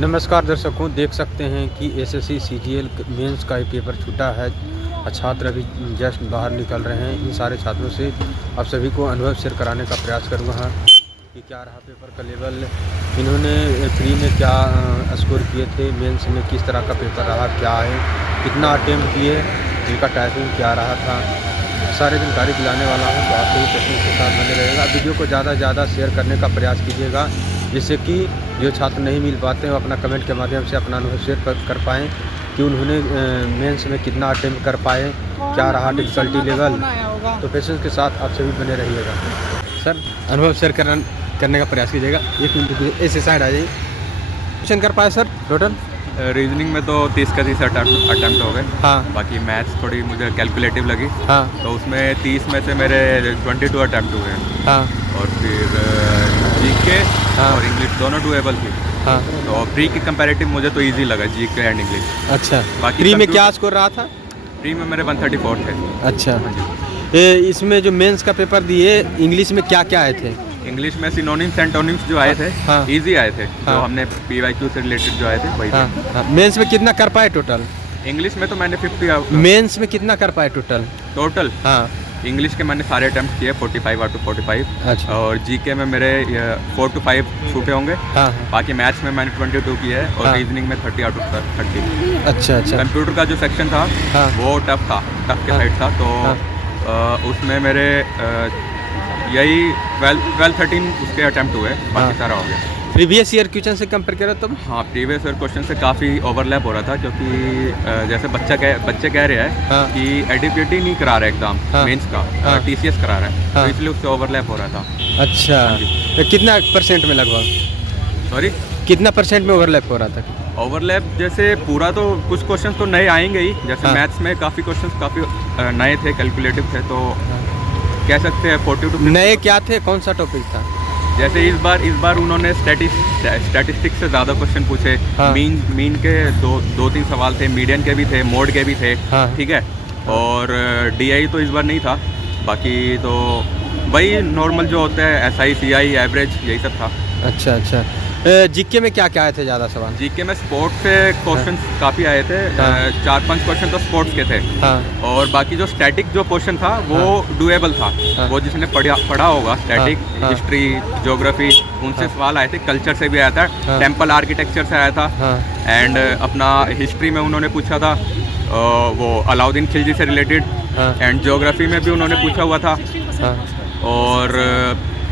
नमस्कार दर्शकों, देख सकते हैं कि एसएससी सीजीएल मेंस का एक पेपर छूटा है। छात्र अभी जस्ट बाहर निकल रहे हैं। इन सारे छात्रों से आप सभी को अनुभव शेयर कराने का प्रयास करूँगा कि क्या रहा पेपर का लेवल, इन्होंने प्री में क्या स्कोर किए थे, मेंस में किस तरह का पेपर रहा, क्या है, कितना अटेम्प्ट किए, इनका टाइपिंग क्या रहा था, सारी जानकारी दिलाने वाला हूँ। तो आप सभी प्रश्नों के साथ बने रहेगा। वीडियो को ज़्यादा से ज़्यादा शेयर करने का प्रयास कीजिएगा, जिससे कि जो छात्र नहीं मिल पाते हैं वो अपना कमेंट के माध्यम से अपना अनुभव शेयर कर पाएँ कि उन्होंने मेंस में कितना अटेम्प्ट कर पाए, क्या रहा डिफ़िकल्टी लेवल। तो पेशेंस के साथ आप सभी बने रहिएगा। सर, अनुभव शेयर करने का प्रयास कीजिएगा। एक मिनट ऐसे साइड आ जाइए। क्वेश्चन कर पाए सर टोटल? रीजनिंग में तो 30 का 30 अटैम्प्ट हो गए। हाँ। बाकी मैथ्स थोड़ी मुझे कैलकुलेटिव लगी। हाँ। तो उसमें 30 में से मेरे 22 अटैम्प्ट हुए। हाँ। और फिर जीके हाँ। और इंग्लिश दोनों डुएबल थी। हाँ। तो प्री की कंपैरेटिव मुझे तो इजी लगा, जीके एंड इंग्लिश। अच्छा, बाकी प्री में क्या स्कोर रहा था? प्री में मेरे 134 थे। अच्छा, इसमें जो मेंस का पेपर दिए इंग्लिश में क्या क्या आए थे? इंग्लिश में सिनोनिम्स एंटोनिम्स जो आए थे, हाँ। इजी आए थे। हाँ। जो हमने पीवाईक्यू से रिलेटेड जो आए थे वही हाँ। हाँ। मेंस में कितना कर पाए टोटल? इंग्लिश में तो मैंने 50 मेंस में कितना कर पाए टोटल। हाँ। इंग्लिश के मैंने सारे अटैम्प्ट किए 45 आउट ऑफ 45। अच्छा। और जीके में मेरे 4 to 5 छूटे होंगे। हाँ। बाकी मैथ्स में मैंने 22 किए है और हाँ। रीजनिंग में 30 आउट ऑफ 30। अच्छा अच्छा। कंप्यूटर का जो सेक्शन था हाँ। वो टफ के हाँ। साइड था। तो हाँ। उसमें मेरे यही 12-13 उसके अटैम्प्ट हुए, हाँ। बाकी सारा हो गया। प्रीवियस ईयर क्वेश्चन से कंपेयर करो तब? हाँ, प्रीवियस ईयर क्वेश्चन से काफ़ी ओवरलैप हो रहा था, क्योंकि जैसे बच्चे कह रहे हैं हाँ। कि एडीपीटी नहीं करा रहा है एग्ज़ाम हाँ। मेंस का, हाँ। टीसीएस करा रहा है। हाँ। तो इसलिए उससे ओवरलैप हो रहा था। अच्छा, तो कितना परसेंट में लगभग? सॉरी, कितना परसेंट में ओवरलैप हो रहा था? ओवरलैप जैसे पूरा तो कुछ क्वेश्चंस तो नए आएंगे ही। जैसे हाँ। मैथ्स में काफ़ी क्वेश्चंस काफ़ी नए थे, कैलकुलेटिव थे। तो कह सकते हैं 40 to 50। नए क्या थे, कौन सा टॉपिक था? जैसे इस बार उन्होंने स्टैटिस्टिक्स से ज़्यादा क्वेश्चन पूछे। हाँ। मीन के दो तीन सवाल थे, मीडियन के भी थे, मोड के भी थे। हाँ। ठीक है। और डीआई तो इस बार नहीं था। बाकी तो वही नॉर्मल जो होता है, एसआई सीआई एवरेज, यही सब था। अच्छा अच्छा। जीके में क्या क्या आए थे ज़्यादा सवाल? जीके में स्पोर्ट्स से क्वेश्चन काफ़ी आए थे। हाँ। 4-5 क्वेश्चन तो स्पोर्ट्स के थे। हाँ। और बाकी जो स्टैटिक जो क्वेश्चन था वो डुएबल था। हाँ। वो जिसने पढ़ा होगा स्टैटिक, हाँ। हिस्ट्री, ज्योग्राफी, उनसे सवाल आए थे। कल्चर से भी आया था। हाँ। टेम्पल आर्किटेक्चर से आया था। हाँ। एंड अपना हिस्ट्री में उन्होंने पूछा था वो अलाउद्दीन खिलजी से रिलेटेड। हाँ। एंड ज्योग्राफी में भी उन्होंने पूछा हुआ था। हाँ। और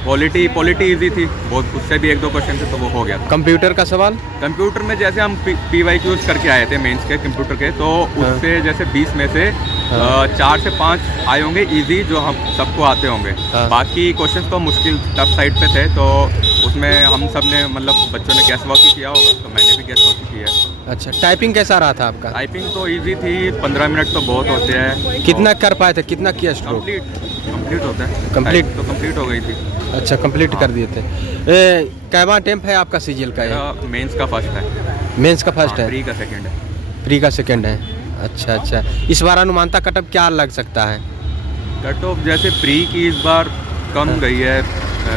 पॉलिटी इजी थी बहुत, उससे भी 1-2 क्वेश्चन थे, तो वो हो गया था। कंप्यूटर का सवाल? कंप्यूटर में जैसे हम पीवाईक्यूज करके आए थे मेंस के कंप्यूटर के, तो उससे जैसे 20 में से 4 से 5 आए होंगे इजी, जो हम सबको आते होंगे। हाँ। बाकी क्वेश्चंस तो मुश्किल टफ साइड पे थे। तो उसमें हम सब ने मतलब बच्चों ने गैस वॉक ही किया होगा, तो मैंने भी गैस वॉक ही किया है। अच्छा, टाइपिंग कैसा रहा था आपका? टाइपिंग तो ईजी थी, 15 मिनट तो बहुत होते हैं। कितना कर पाए थे, कितना किया स्ट्रोक? कंप्लीट होता है। Complete? तो कंप्लीट हो गई थी। अच्छा, कंप्लीट कर दिए थे। कैवा अटेम्प्ट है आपका सीजीएल का? मेरा मेंस का फर्स्ट है। मेंस का फर्स्ट है? प्री का सेकंड है। प्री का सेकंड है। अच्छा अच्छा। इस बार अनुमानता कटअप क्या लग सकता है? कट ऑफ जैसे प्री की इस बार कम गई है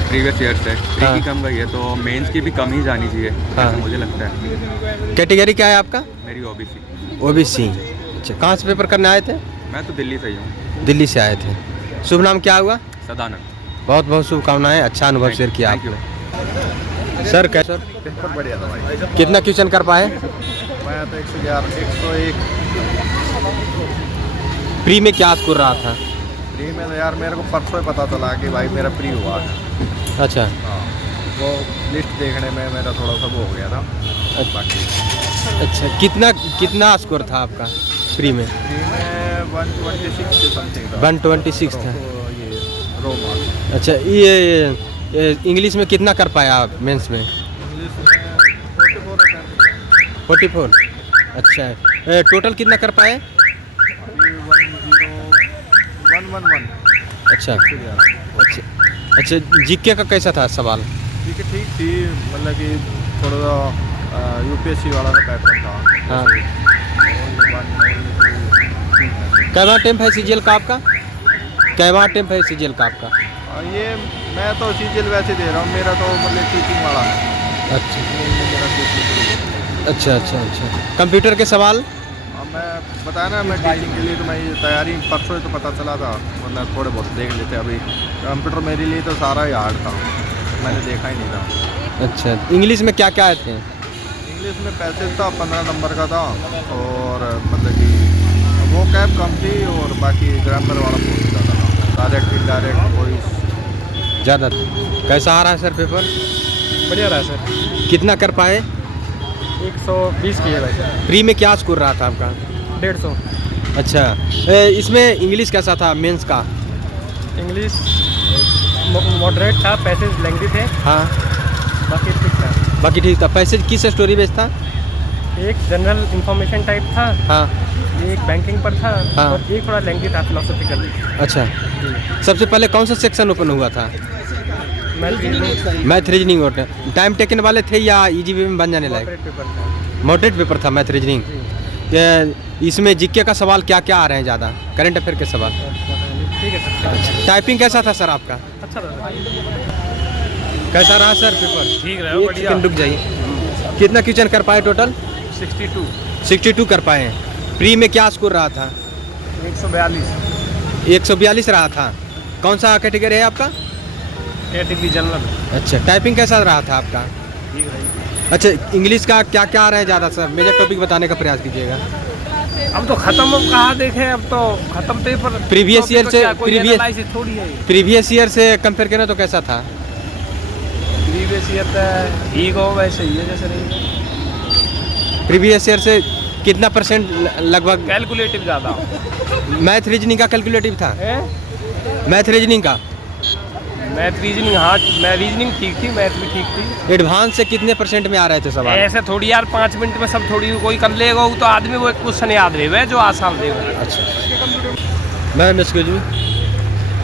प्रीवियस ईयर से। प्री हाँ। की कम गई है, तो मेंस की भी कम ही जानी चाहिए, हाँ। ऐसा मुझे लगता है। कैटेगरी क्या है आपका? मेरी ओबीसी। ओबीसी। अच्छा, कहाँ से पेपर करने आए थे? मैं तो दिल्ली से ही हूँ। दिल्ली से आए थे। शुभ नाम क्या हुआ? सदानंद। बहुत बहुत शुभकामनाएं, अच्छा अनुभव शेयर किया थैंक यू। आपने। सर कैसे? पेपर बढ़िया था भाई। कितना क्वेश्चन कर पाए? मैं तो 101 प्री में क्या स्कोर रहा था? प्री में तो यार मेरे को परसों ही पता चला कि भाई मेरा प्री हुआ है। अच्छा। हाँ, वो लिस्ट देखने में मेरा थोड़ा सा वो हो गया था। बाकी अच्छा, कितना स्कोर था आपका प्री में? प्री में 126 के समथिंग था। 126 था। ये रो मार्क्स। अच्छा, ये इंग्लिश में कितना कर पाया आप मेंस में? इंग्लिश में 44 अटेम्प्ट। 44। अच्छा, टोटल कितना कर पाए? 101। अच्छा अच्छा। अच्छा, जीके का कैसा था सवाल? ठीक है, ठीक थी, मतलब कि थोड़ा सा यूपीएससी वाला सा पैटर्न था। हाँ। जैसे कैवा अटेम्प्ट है सीजीएल का आपका? कैवा अटेम्प्ट है सीजीएल का आपका? ये मैं तो सीजीएल वैसे दे रहा हूँ, मेरा तो मतलब टीचिंग वाला है। अच्छा। मेरा टीचिंग अच्छा अच्छा अच्छा। कंप्यूटर के सवाल? अब मैं बताया ना, मैं टीचिंग के लिए तो मैं ये तैयारी परसों ही तो पता चला था, मतलब थोड़े बहुत देख लेते। अभी कंप्यूटर मेरे लिए तो सारा ही हार्ड था, मैंने देखा ही नहीं था। अच्छा, इंग्लिश में क्या क्या आए थे? इंग्लिश में पैसेज था 15 नंबर का था, और मतलब कि वो कैब कम थी, और बाकी ग्रामर वाला बहुत ज़्यादा था, डायरेक्ट इनडायरेक्ट वॉइस। ज़्यादा। कैसा आ रहा है सर पेपर? बढ़िया रहा सर। कितना कर पाए? 120 की है भाई सर। प्री में क्या स्कोर रहा था आपका? 150। अच्छा, इसमें इंग्लिश कैसा था मेंस का? इंग्लिश मॉडरेट था, पैसेज लेंथी थे, हाँ, बाकी ठीक था। बाकी ठीक था। पैसेज किस स्टोरी बेस्ड था? एक जनरल इंफॉर्मेशन टाइप था, हाँ, एक बैंकिंग पर था, हाँ। और एक थोड़ा लेंथी था फिलोसॉफिकल। अच्छा। सबसे पहले कौन सा सेक्शन ओपन हुआ था? Math reasoning. और टाइम टेकन वाले थे या इजी वे में बन जाने लायक? पेपर था। मॉडरेट पेपर था मैथ रीजनिंग। इसमें जीके का सवाल क्या क्या आ रहे हैं ज़्यादा? करंट अफेयर के सवाल। ठीक है सर। टाइपिंग कैसा था सर आपका? अच्छा था। कैसा रहा सर पेपर? ठीक रहा, एक बढ़िया। सेकंड रुक जाइए। कितना क्वेश्चन कर पाए टोटल? 62 कर पाए हैं। प्री में क्या स्कोर रहा था? 142 142 रहा था। कौन सा कैटेगरी है आपका? Category general. अच्छा, टाइपिंग कैसा रहा था आपका? ठीक रही। अच्छा, इंग्लिश का क्या क्या आ रहा है ज़्यादा सर? मेजर टॉपिक बताने का प्रयास कीजिएगा। अब तो खत्म, अब कहाँ देखे, अब तो खत्म पेपर। प्रीवियस ईयर से थोड़ी है। प्रीवियस ईयर से कंपेयर करें तो कैसा था? प्रीवियस ईयर तो ठीक हो, वैसे ही है जैसे रही। प्रीवियस ईयर से कितना परसेंट लगभग? कैलकुलेटिव ज़्यादा मैथ रीजनिंग का कैलकुलेटिव था? है। मैथ रीजनिंग का? मैथ रीजनिंग, हाँ मैं रीजनिंग ठीक थी, मैथ भी ठीक थी। एडवांस से कितने परसेंट में आ रहे थे सवाल? ऐसे थोड़ी यार 5 मिनट में सब थोड़ी कोई कर लेगा, वो तो आदमी वो एक क्वेश्चन याद रहे जो आसान रहे। अच्छा मैम, एक्सक्यूज मी,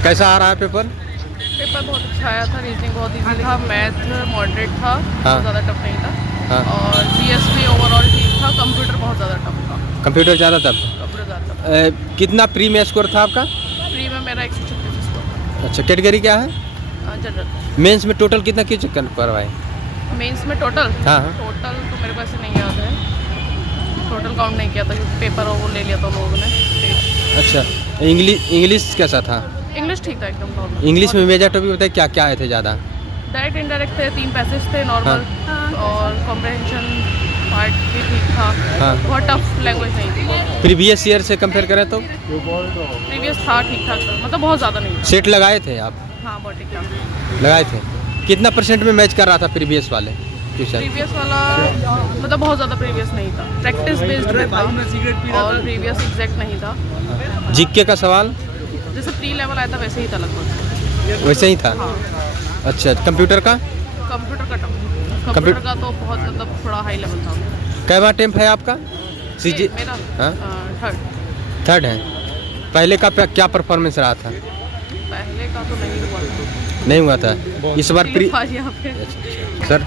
कैसा आ रहा है पेपर? पेपर बहुत अच्छा आया था, रीजनिंग बहुत इजी था, मैथ मॉडरेट था, हाँ। बहुत ज़्यादा टफ नहीं था, हाँ। और जीएस भी ओवरऑल ठीक था। कंप्यूटर बहुत ज़्यादा टफ था। कंप्यूटर ज़्यादा था। कंप्यूटर ज़्यादा टफ। कितना प्री में स्कोर था आपका? प्री में मेरा 136 स्कोर अच्छा, कैटेगरी क्या है? था। जनरल। मेंस में टोटल कितना क्वेश्चन कर करवाए? मेंस में टोटल हाँ, हाँ। टोटल तो मेरे को ऐसे नहीं याद है, टोटल काउंट नहीं किया था क्योंकि पेपर वो ले लिया था लोगों ने। अच्छा, इंग्लिश कैसा था? इंग्लिश ठीक था एकदम नॉर्मल। इंग्लिश में मेजर टॉपिक बताइए, क्या क्या आए थे ज़्यादा? डायरेक्ट इनडायरेक्ट थे, 3 पैसेज थे नॉर्मल, और कॉम्प्रहेंशन पार्ट भी ठीक था। हाँ। बहुत टफ लैंग्वेज नहीं थी। प्रीवियस ईयर से कंपेयर करें तो? प्रीवियस था ठीक ठाक, मतलब बहुत ज़्यादा नहीं था। सेट लगाए थे आप? हाँ बहुत ठीक ठाक। लगाए थे। कितना परसेंट में मैच कर रहा था प्रीवियस वाले क्वेश्चन? प्रीवियस वाला मतलब बहुत ज़्यादा प्रीवियस नहीं था, प्रैक्टिस बेस्ड में था, और प्रीवियस एग्जैक्ट नहीं था। जीके का सवाल जैसे प्री लेवल आया था वैसे ही था लगभग। वैसे ही था? हाँ। अच्छा, कंप्यूटर का? कंप्यूटर का टफ, कंप्यूटर का तो बहुत मतलब थोड़ा हाई लेवल था। कैवा टेम्प है आपका? सीजी मेरा हाँ? थर्ड। थर्ड है। पहले का क्या परफॉर्मेंस रहा था? पहले का तो नहीं हुआ था। नहीं हुआ था इस बार प्री? था यहाँ पे। सर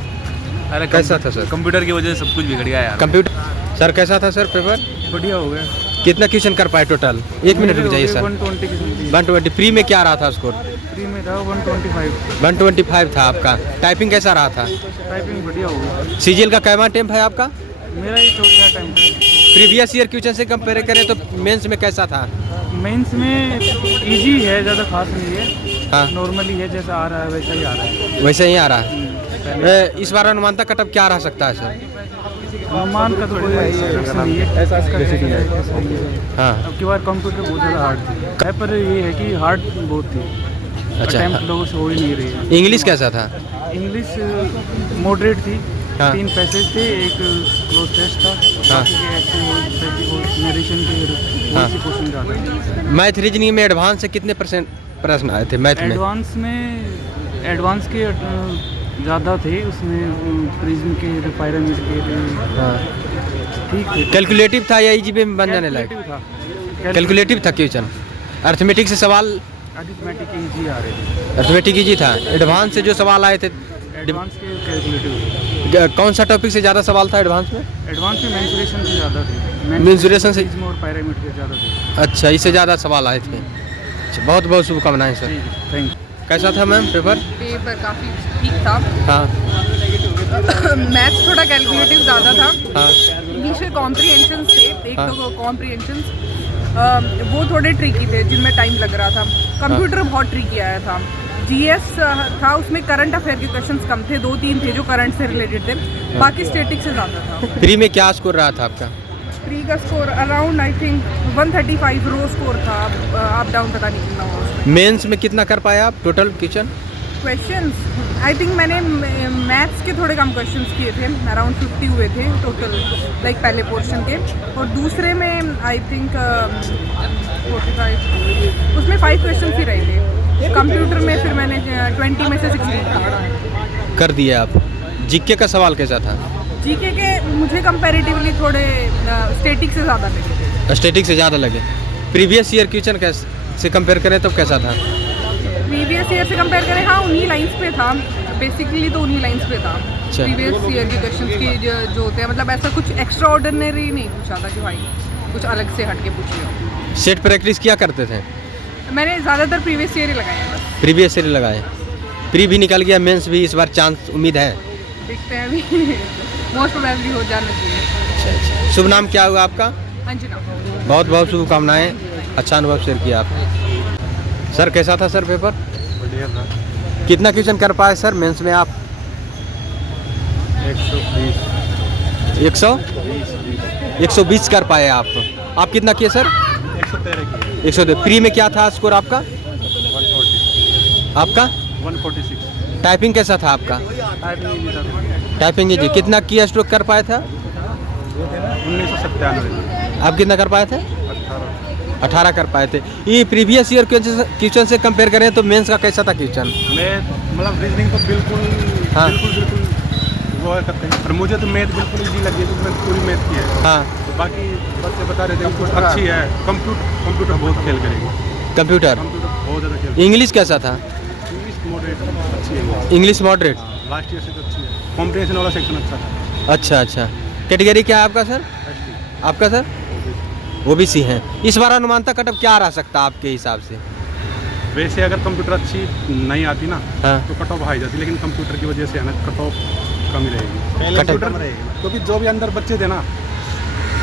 अरे कैसा था सर? कंप्यूटर की वजह से सब कुछ बिगड़ गया यार। कंप्यूटर सर कैसा था सर पेपर? बढ़िया हो गया। कितना क्वेश्चन कर पाए टोटल? एक मिनट रुक जाइए सर। 120 की समझी। 120। प्री में क्या रहा था स्कोर? प्री में था 125। 125 था आपका। टाइपिंग कैसा रहा था? टाइपिंग बढ़िया हो गया। सीजीएल का कैवा टेम्प है आपका? मेरा ही छोटा टाइम था। प्रीवियस ईयर क्वेश्चन से कंपेयर करें तो मेंस में कैसा था? मेंस में इजी है, ज़्यादा खास नहीं है। हाँ, नॉर्मली है, जैसा आ रहा है वैसा ही आ रहा है। वैसे ही आ रहा है। इस बार अनुमानता कटअप क्या रह सकता है सर? मान का तो कोई फिक्स नहीं है, ऐसा कैसे नहीं है। हाँ, अब की बार कंप्यूटर बहुत ज़्यादा हार्ड थी, है पर ये है कि हार्ड बहुत थी। अच्छा। अटेम्प्ट लोगों से हो ही नहीं रही। इंग्लिश कैसा था? इंग्लिश मॉडरेट थी। हाँ। 3 पैसेज थे, एक क्लोज टेस्ट था, हाँ। बाकी के एक्टिव नरेशन के हाँ। क्वेश्चन ज़्यादा। मैथ रीजनिंग में एडवांस से कितने परसेंट प्रश्न आए थे मैथ में? एडवांस के ज़्यादा थे, उसमें प्रिज्म के, पायरामिड के हाँ। ठीक थे। कैलकुलेटिव था या इजी में बन जाने लायक? था। कैलकुलेटिव था क्वेश्चन। अर्थमेटिक से सवाल? अरिथमेटिक इजी आ रहे थे। अर्थमेटिक इजी था। एडवांस से जो सवाल आए थे? एडवांस के कैलकुलेटिव। कौन सा टॉपिक से ज़्यादा सवाल था एडवांस में? एडवांस में मेंसुरेशन से ज़्यादा थे। मेंसुरेशन से? प्रिज्म और पायरामिड के ज़्यादा थे। अच्छा, इससे ज़्यादा सवाल आए थे। अच्छा, बहुत बहुत शुभकामनाएं सर। Thank you. कैसा था मैम पेपर? पेपर काफ़ी ठीक था। हाँ, मैथ्स थोड़ा कैलकुलेटिव ज़्यादा था। हाँ इंग्लिश के कॉम्प्रीहेंशन थे, एक हाँ। तो कॉम्प्रीहेंशन वो थोड़े ट्रिकी थे जिनमें टाइम लग रहा था। कंप्यूटर बहुत ट्रिकी आया था। जीएस था, उसमें करंट अफेयर के क्वेश्चंस कम थे, 2-3 थे जो करंट से रिलेटेड थे, बाकी स्टैटिक से ज़्यादा था। प्री में क्या स्कोर रहा था आपका? प्री का score around I think 135 raw score था, अप डाउन पता नहीं कितना हुआ उसमें। मेंस में कितना कर पाया आप total question? Questions I think मैंने मैथ्स के थोड़े कम क्वेश्चंस किए थे, अराउंड 50 हुए थे टोटल, लाइक पहले पोर्शन के। और दूसरे में आई थिंक 45, उसमें 5 क्वेश्चंस ही रहे थे। कंप्यूटर में फिर मैंने 20 में से 16 कर दिए आप। जीके का सवाल कैसा था? जीके के मुझे कंपैरेटिवली थोड़े स्टैटिक से ज़्यादा लगे। स्टैटिक से ज़्यादा लगे। प्रीवियस ईयर क्वेश्चन कैसे कंपेयर करें तो कैसा था? प्रीवियस ईयर से कंपेयर करें, हाँ उन्हीं लाइंस पे था, बेसिकली तो उन्हीं लाइंस पे था। अच्छा। प्रीवियस ईयर के क्वेश्चंस की जो होते हैं, मतलब ऐसा कुछ एक्स्ट्रा ऑर्डिनरी नहीं पूछा था कि भाई कुछ अलग से हट के पूछिए। सेट प्रैक्टिस क्या करते थे? मैंने ज़्यादातर प्रीवियस ईयर ही लगाए हैं बस। प्रीवियस ईयर लगाए। प्री भी निकल गया, मेंस भी इस बार चांस उम्मीद है? देखते हैं अभी मोस्ट प्रोबेबली हो जाना चाहिए। अच्छा। शुभ नाम क्या हुआ आपका? अंजना। बहुत बहुत शुभकामनाएं, अच्छा अनुभव शेयर किया आपने। सर कैसा था सर पेपर? बढ़िया था। कितना क्वेश्चन कर पाए सर मेंस में आप? 120 कर पाए आप कितना किए सर? 113। प्री में क्या था स्कोर आपका? 140। आपका 146। टाइपिंग कैसा था आपका? टाइपिंग जी कितना किया स्ट्रोक कर पाए था? 1997। आप कितना कर पाए थे? 18। 18 कर पाए थे। ये प्रीवियस ईयर क्वेश्चन से कंपेयर करें तो मेंस का कैसा था क्वेश्चन? मैथ मतलब रीजनिंग तो बिल्कुल हाँ। बिल्कुल वो है करते हैं, पर मुझे तो मैथ बिल्कुल इजी लगी क्योंकि मैंने पूरी मैथ की है। हाँ तो बाकी बच्चे बता रहे थे कुछ अच्छी है, कंप्यूटर बहुत खेल करेगी। कंप्यूटर। कंप्यूटर बहुत ज़्यादा खेल। इंग्लिश कैसा था? इंग्लिश मॉडरेट अच्छी है। English moderate. लास्ट ईयर से तो अच्छी है। कॉम्प्रिहेंशन वाला सेक्शन अच्छा था। अच्छा अच्छा। कैटेगरी क्या है आपका सर? आपका सर ओबीसी हैं। इस बार अनुमानता कट ऑफ क्या रह सकता है आपके हिसाब से? वैसे अगर कंप्यूटर अच्छी नहीं आती ना हाँ। तो कट ऑफ हाई जाती, लेकिन कंप्यूटर की वजह से है ना कट ऑफ कम ही रहेगी। कट ऑफ कंप्यूटर क्योंकि जो भी अंदर बच्चे थे ना,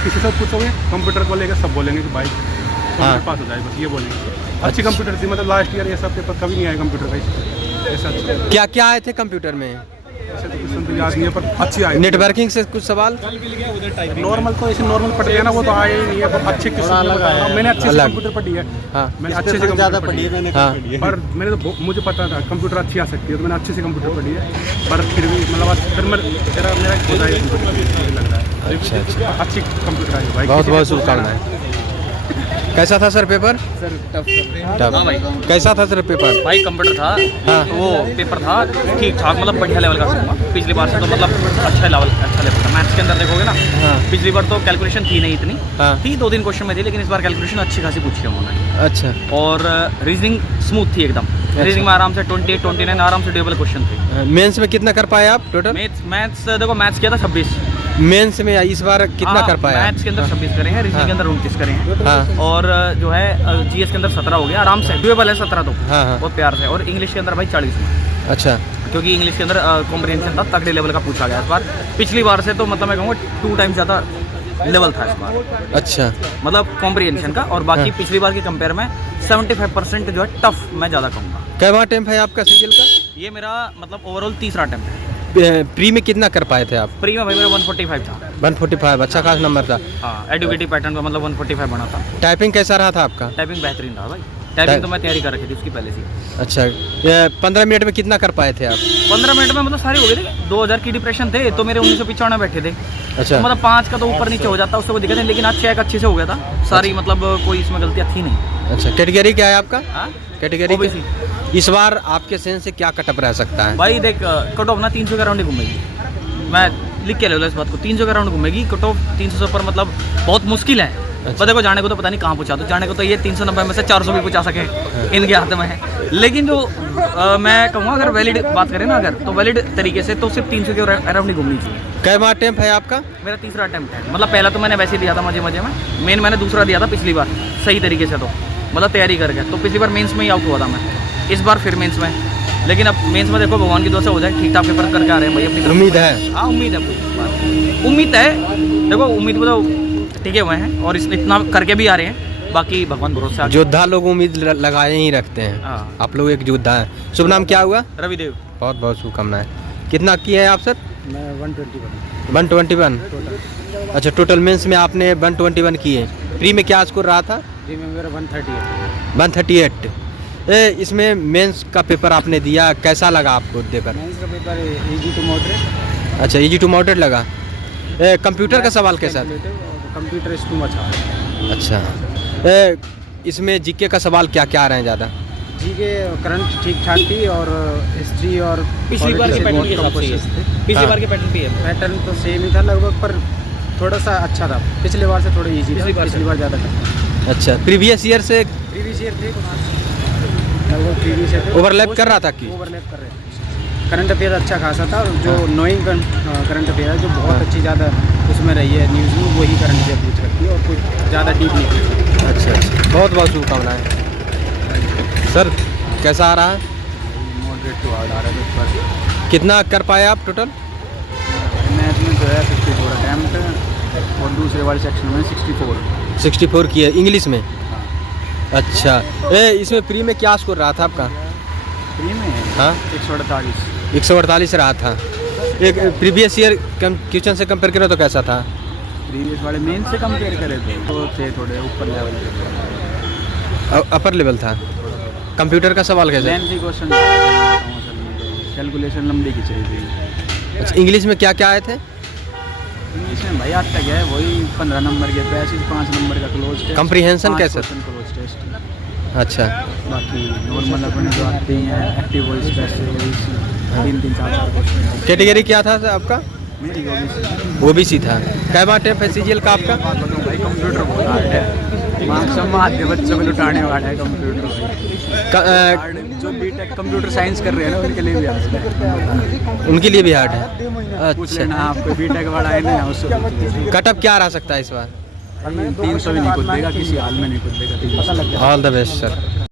किसी से पूछोगे कंप्यूटर को लेकर सब बोलेंगे कि भाई कंप्यूटर पास हो जाए, बस ये बोलेंगे। अच्छी कंप्यूटर थी, मतलब लास्ट ईयर ये सब पेपर कभी नहीं आया कंप्यूटर का ऐसा अच्छा। क्या क्या आए थे कंप्यूटर में? ऐसे तो क्वेश्चन तो याद नहीं है पर अच्छी आई। नेटवर्किंग से कुछ सवाल? नॉर्मल तो ऐसे नॉर्मल पढ़ लिया ना, वो तो आए ही नहीं है, पर अच्छे क्वेश्चन मैंने अच्छे से अलग। कंप्यूटर पढ़ी है। हाँ मैंने अच्छे से ज़्यादा पढ़ी है मैंने। हाँ पर मैंने तो मुझे पता था कंप्यूटर अच्छी आ सकती है, तो मैंने अच्छे से कंप्यूटर पढ़ी है। पर फिर भी मतलब फिर मेरा खुदा है कंप्यूटर लग रहा है। अच्छा अच्छा। अच्छी कंप्यूटर है भाई। बहुत बहुत शुभकामनाएं। कैसा था sir paper? Sir tough tough. हाँ भाई। कैसा था सर पेपर? भाई कंप्यूटर था। हाँ। वो पेपर था ठीक ठाक, मतलब बढ़िया लेवल का था। पिछली बार से तो मतलब अच्छा लेवल था। मैथ्स के अंदर देखोगे ना, हाँ पिछली बार तो कैलकुलेशन थी नहीं इतनी, हाँ। थी 2-3 क्वेश्चन में थी, लेकिन इस बार कैलकुलेशन अच्छी खासी पूछी है उन्होंने। अच्छा। और रीजनिंग स्मूथ थी एकदम। रीजनिंग में आराम से 28-29 आराम से ड्यूएबल क्वेश्चन थे। मेंस में कितना कर पाए आप टोटल? मैथ्स देखो, मैथ्स किया था 26। मेंस में इस बार कितना कर पाए? मैथ्स के अंदर 26 करे हैं, रीजनिंग हाँ। के अंदर 29 करे हैं। हाँ और जो है जीएस के अंदर 17 हो गया आराम से, ड्यूएबल है 17 तो हाँ हाँ। बहुत प्यार से। और इंग्लिश के अंदर भाई 40 में, अच्छा क्योंकि इंग्लिश के अंदर कॉम्प्रिहेंशन था, तगड़े लेवल का पूछा गया इस बार। पिछली बार से तो मतलब मैं कहूँगा 2 टाइम ज़्यादा लेवल था इस बार, अच्छा। मतलब कॉम्प्रिहेंशन का। और बाकी हाँ। पिछली बार की कंपेयर में 75% जो है टफ मैं ज़्यादा कहूँगा। कैवा अटेम्प्ट है आपका सीजीएल का? ये मेरा मतलब ओवरऑल तीसरा अटेम्प्ट है। प्री में कितना कर पाए थे आप? प्री में भाई मेरा 145 था। 145 अच्छा खास नंबर था। हाँ, एडुकेटिव पैटर्न का मतलब 145 बना था। टाइपिंग कैसा रहा था आपका? टाइपिंग बेहतरीन रहा भाई। टाइपिंग तो मैं तैयारी कर रखी थी उसकी पहले से। अच्छा। 15 मिनट में कितना कर पाए थे आप? 15 मिनट में मतलब सारे हो गए थे। 2000 की डिप्रेशन थे तो मेरे 1995 बैठे थे। अच्छा। तो मतलब 5 का तो ऊपर नीचे हो जाता, उससे कोई दिक्कत नहीं, लेकिन आज 6 का अच्छे से हो गया था सारी, मतलब कोई इसमें गलतियाँ थी नहीं। अच्छा। कैटेगरी क्या है आपका? हाँ, कैटेगरी OBC। इस बार आपके सेंस से क्या कटअप रह सकता है? भाई देख, कट ऑफ ना 300 का राउंड ही घूमेगी। मैं लिख के ले लो इस बात को, 300 का राउंड घूमेगी। कट ऑफ 300 से ऊपर मतलब बहुत मुश्किल है। अच्छा। देखो जाने को तो पता नहीं कहाँ पहुँचा दो, जाने को तो ये 390 में से 400 भी पहुँचा सके, इनके हाथ में है। लेकिन जो मैं कहूँगा अगर वैलिड बात करें ना, अगर तो वैलिड तरीके से तो सिर्फ 300 के अराउंड ही घूमनी चाहिए। कैवा अटेम्प्ट है आपका? मेरा तीसरा अटेम्प्ट है। मतलब पहला तो मैंने वैसे ही दिया था मजे मजे में, मेन मैंने दूसरा दिया था पिछली बार सही तरीके से, तो मतलब तैयारी करके। तो पिछली बार मेंस में ही आउट हुआ था मैं, इस बार फिर मेंस में लेकिन अब मेंस में देखो भगवान की दुआ से हो जाए, ठीक ठाक पेपर करके आ रहे हैं भाई अपनी तरफ। उम्मीद है? हाँ उम्मीद है, कोई बात नहीं। उम्मीद है, देखो उम्मीद में तो टिके हुए हैं और इतना करके भी आ रहे हैं, बाकी भगवान भरोसे आगे। योद्धा लोग उम्मीद लगाए ही रखते हैं। हाँ। आप लोग एक योद्धा हैं। शुभ नाम क्या हुआ? रविदेव। बहुत बहुत शुभकामनाएं। कितना किए हैं आप सर? मैं 121 121। अच्छा, टोटल मेंस में आपने 121 किए। प्री में क्या स्कोर रहा था? जी में मेरा 138। 138। इसमें मेंस का पेपर आपने दिया, कैसा लगा आपको देकर? मेंस का पेपर इजी टू मॉडरेट। अच्छा, इजी टू मॉडरेट लगा। कंप्यूटर का सवाल कैसा था? Computer is too much hard. अच्छा, इसमें जीके का सवाल क्या क्या आ रहे हैं ज़्यादा? जी के करंट ठीक ठाक थी और हिस्ट्री और पिछली बार के पैटर्न के हिसाब से ये। पिछली हाँ। बार के पैटर्न पे है। पैटर्न तो सेम ही था लगभग, पर थोड़ा सा अच्छा था। पिछले बार से थोड़ा इजी था, पिछली बार ज़्यादा था। अच्छा, प्रीवियस ईयर से प्रीवियस ईयर थे लगभग, प्रीवियस ईयर थे। ओवरलैप कर रहा था कि? ओवरलैप कर रहे थे। करंट अफेयर अच्छा खासा था, और जो नोइंग करंट अफेयर है जो बहुत अच्छी ज़्यादा उसमें रही है न्यूज़ में, वही करंट अफेयर पूछ रखी है और कुछ ज़्यादा डीप नहीं पूछी। अच्छा अच्छा, बहुत बहुत शुभकामनाएं सर। कैसा आ रहा है? मॉडरेट टू हार्ड आ रहा है इस बार। कितना कर पाए आप टोटल? मैथ में जो है 54 अटैम्प्ट और दूसरे वाले सेक्शन में 64। 64 किए इंग्लिश में। अच्छा, इसमें प्री में क्या स्कोर रहा था आपका? प्री में हाँ, 148। 148 रहा था। एक प्रीवियस ईयर क्वेश्चन से कंपेयर करें तो कैसा था? प्रीवियस वाले मेन से कंपेयर करे तो थे थोड़े ऊपर लेवल के। अपर लेवल था। कंप्यूटर का सवाल कैसा? लेंथी क्वेश्चन, कैलकुलेशन लंबी की चाहिए। अच्छा, इंग्लिश में क्या क्या आए थे? इंग्लिश में भाई आज तक है वही 15 नंबर के पैसेज, 5 नंबर का क्लोज टेस्ट। Comprehension कैसा? Cloze test. अच्छा, बाकी नॉर्मल अपने जो आते हैं active voice, passive voice, 3-3 4-4 question. Category क्या था सर आपका? मेरी ओबीसी था। कै बार टेप है सीजीएल का आपका? भाई कंप्यूटर बहुत हार्ड है, मार्क्स हम आधे बच्चों को लुटाने वाला है कंप्यूटर भाई। जो बीटेक कंप्यूटर साइंस कर रहे हैं ना उनके लिए भी हार्ड है। उनके लिए भी हार्ड है। पूछ अच्छा, लेना आपको बीटेक वाला है ना उससे। कटअप क्या रह सकता है इस बार? 300 भी नहीं खुद देगा, किसी हाल में नहीं खुद देगा। All the best sir.